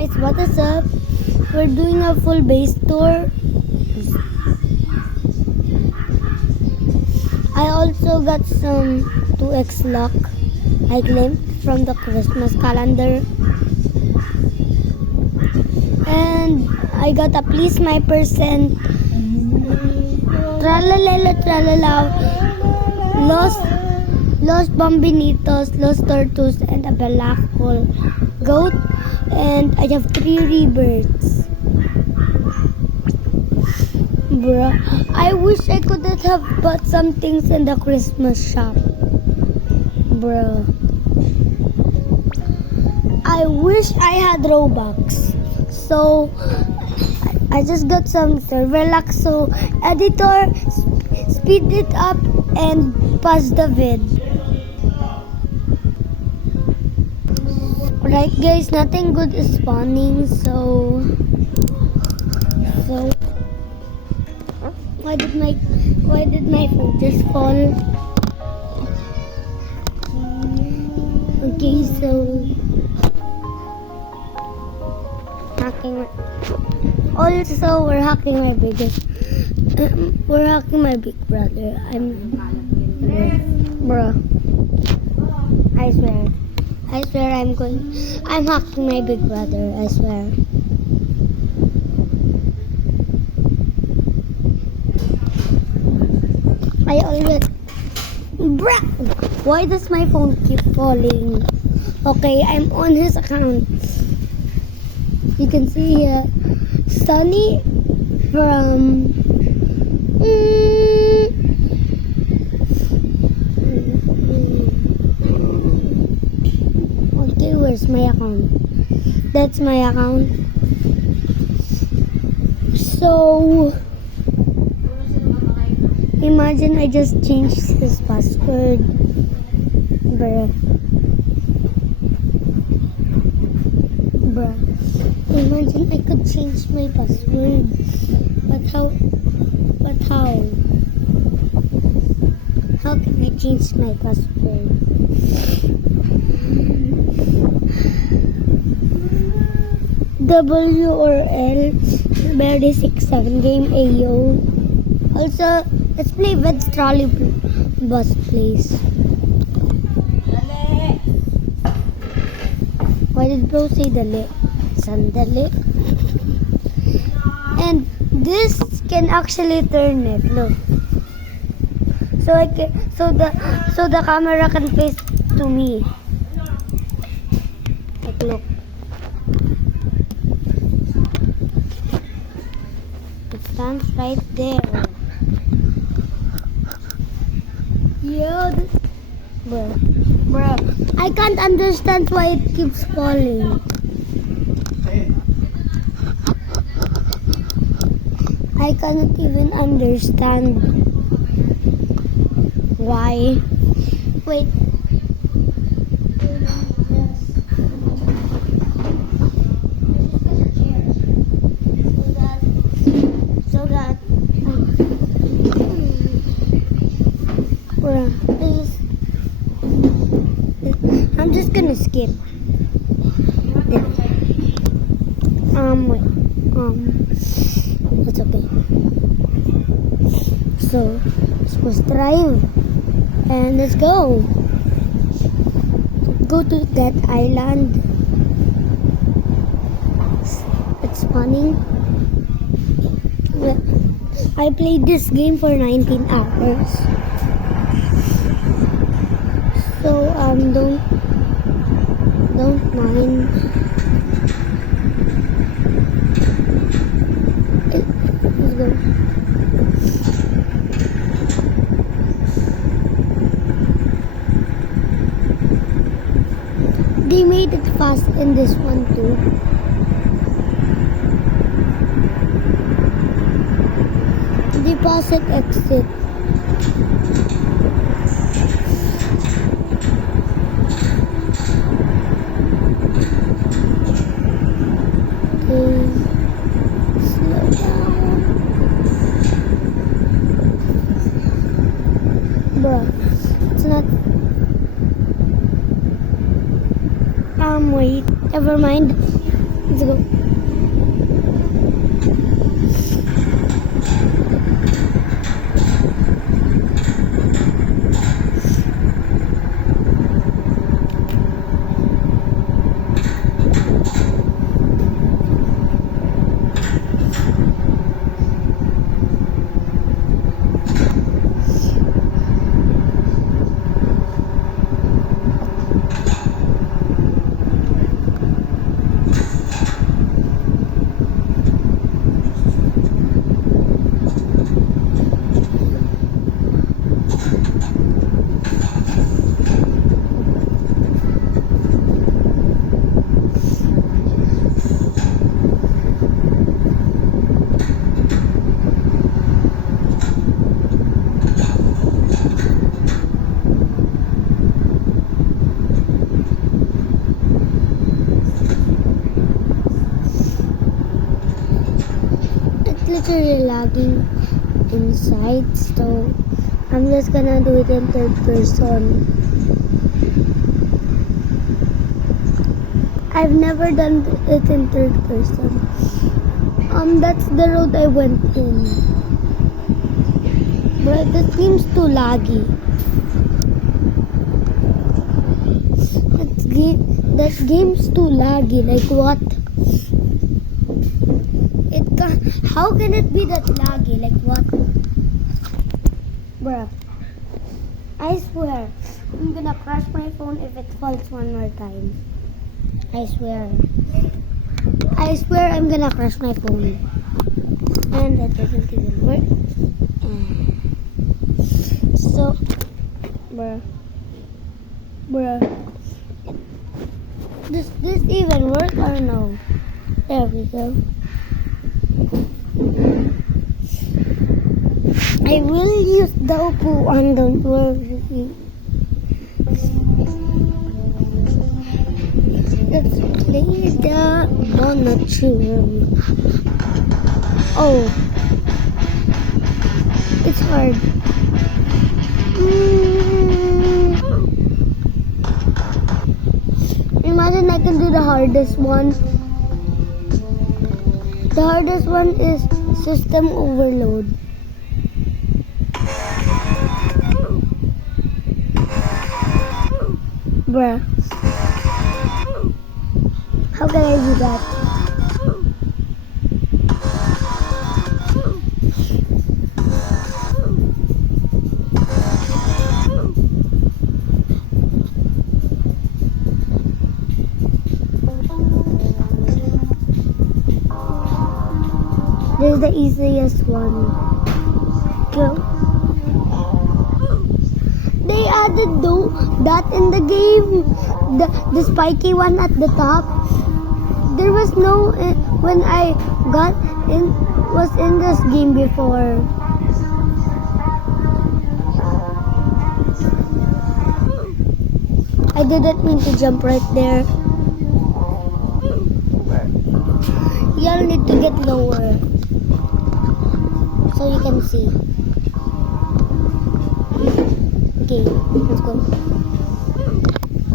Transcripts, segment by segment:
Guys, what is up? We're doing a full base tour. I also got some 2x luck I claimed from the Christmas calendar. And I got a please my percent. Tralalala tralala. Los Bambinitos, Los Tortus, and a black hole goat. And I have 3 rebirths. Bruh, I wish I could have bought some things in the Christmas shop. Bruh. I wish I had Robux. So, I just got some server luck. So, editor, speed it up and pause the vid. Right guys, nothing good is spawning, so why did my phone just fall? Okay, so we're hacking my biggest we're hacking my big brother. Bro, I swear I'm hacking my big brother, I swear. I always... Bruh! Why does my phone keep falling? Okay, I'm on his account. You can see here, Sunny from... Okay, where's my account? That's my account. So... Imagine I just changed his password. Bruh. Imagine I could change my password. But how? How can I change my password? W or L, Berry 67 game AO. Also, let's play with trolley bus, please. Why did bro say dali? Sandali. And this can actually turn it. Look. So the camera can face to me. Like look. It stands right there. Yo, bro, I can't understand why it keeps falling. I cannot even understand why. Wait. So that I'm just gonna skip. Wait. That's okay. So, let's drive. And let's go. Go to that island. It's funny. I played this game for 19 hours. So don't mind. Let's go. They made it fast in this one too. Deposit exit. Bro, it's not. Wait, never mind. Let's go. Literally lagging inside, so I'm just gonna do it in third person. I've never done it in third person. That's the road I went in, but it seems too laggy. That game's too laggy. Like what? How can it be that laggy? Like what? Bruh. I swear, I'm gonna crash my phone if it falls one more time. I swear. I swear I'm gonna crash my phone. And that doesn't even work. So, bruh. Does this even work or no? There we go. I will use the Oppo one, don't worry. Let's play the Monochurro. Oh, it's hard. Imagine I can do the hardest one. The hardest one is System Overload. Bruh. How can I do that? This is the easiest one. Go. They added that in the game. The spiky one at the top. There was no when I got in was in this game before. I didn't mean to jump right there. Y'all need to get lower so you can see. Okay, let's go.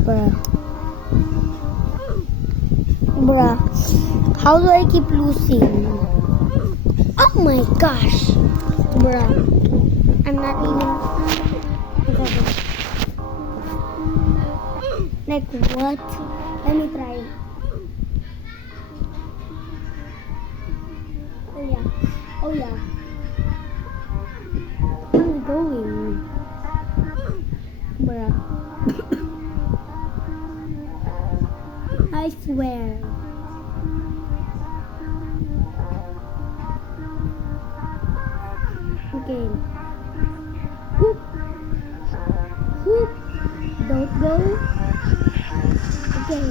Bruh. How do I keep losing? Oh my gosh. Bruh. I'm not even... Like what? Let me try. Oh yeah. I'm going. Bruh. I swear. Okay. Whoop. Whoop. Don't go. Okay.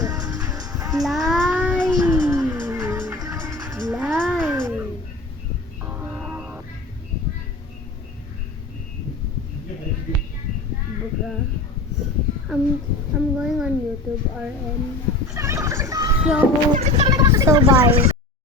Fly. Fly. I'm going on YouTube RN. So bye.